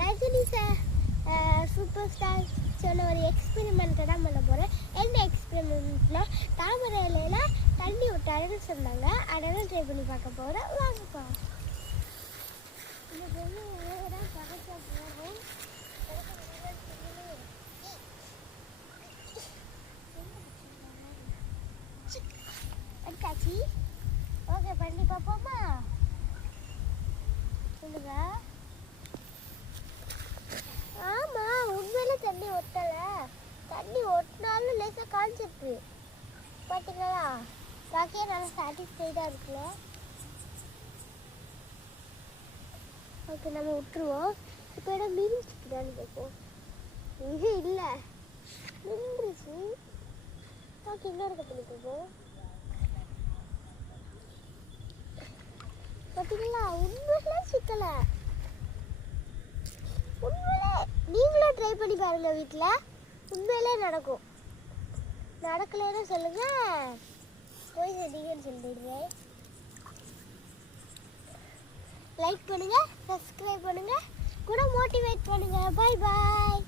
Rajini sir super star சொன்ன ஒரு எக்ஸ்பெரிமெண்ட்டை தான் பண்ண போகிறேன். என்ன எக்ஸ்பெரிமெண்ட்னா தாமரை இலையில தண்ணி விட்டாருன்னு சொன்னாங்க. அதெல்லாம் ட்ரை பண்ணி பார்க்க போகிறேன். வாங்கப்பா. இந்த பொண்ணு தான் பக்கத்தில் போகிறோம். அட்டாச்சி ஓகே பண்ணி பார்ப்போமா? சொல்லுங்க. ஆமாம், உண்மையிலே தண்ணி ஒட்டலை. தண்ணி ஒட்டினாலும் லேசாக காஞ்சிருக்கு. பார்த்தீங்களா? பாக்கியே நல்லா சாட்டிஸ்ஃபைடாக இருக்குல்ல? ஓகே, நம்ம விட்டுருவோம். இப்போ இடம் மீன்ஸ்டான்னு கேட்போம். இது இல்லை, நின்றுச்சு. ஓகே, இன்னொரு கப்பலி கேட்போம். பார்த்தீங்களா? உண்மையிலே சிக்கலை. உண்மையிலே நீங்களும் ட்ரை பண்ணி பாருங்கள் வீட்டில். உண்மையிலே நடக்கும். நடக்கலைன்னு சொல்லுங்கள், போய் செஞ்சீங்கன்னு சொல்லிடுவேன். லைக் பண்ணுங்கள், சப்ஸ்கிரைப் பண்ணுங்கள், கூட மோட்டிவேட் பண்ணுங்கள். பாய் பாய்.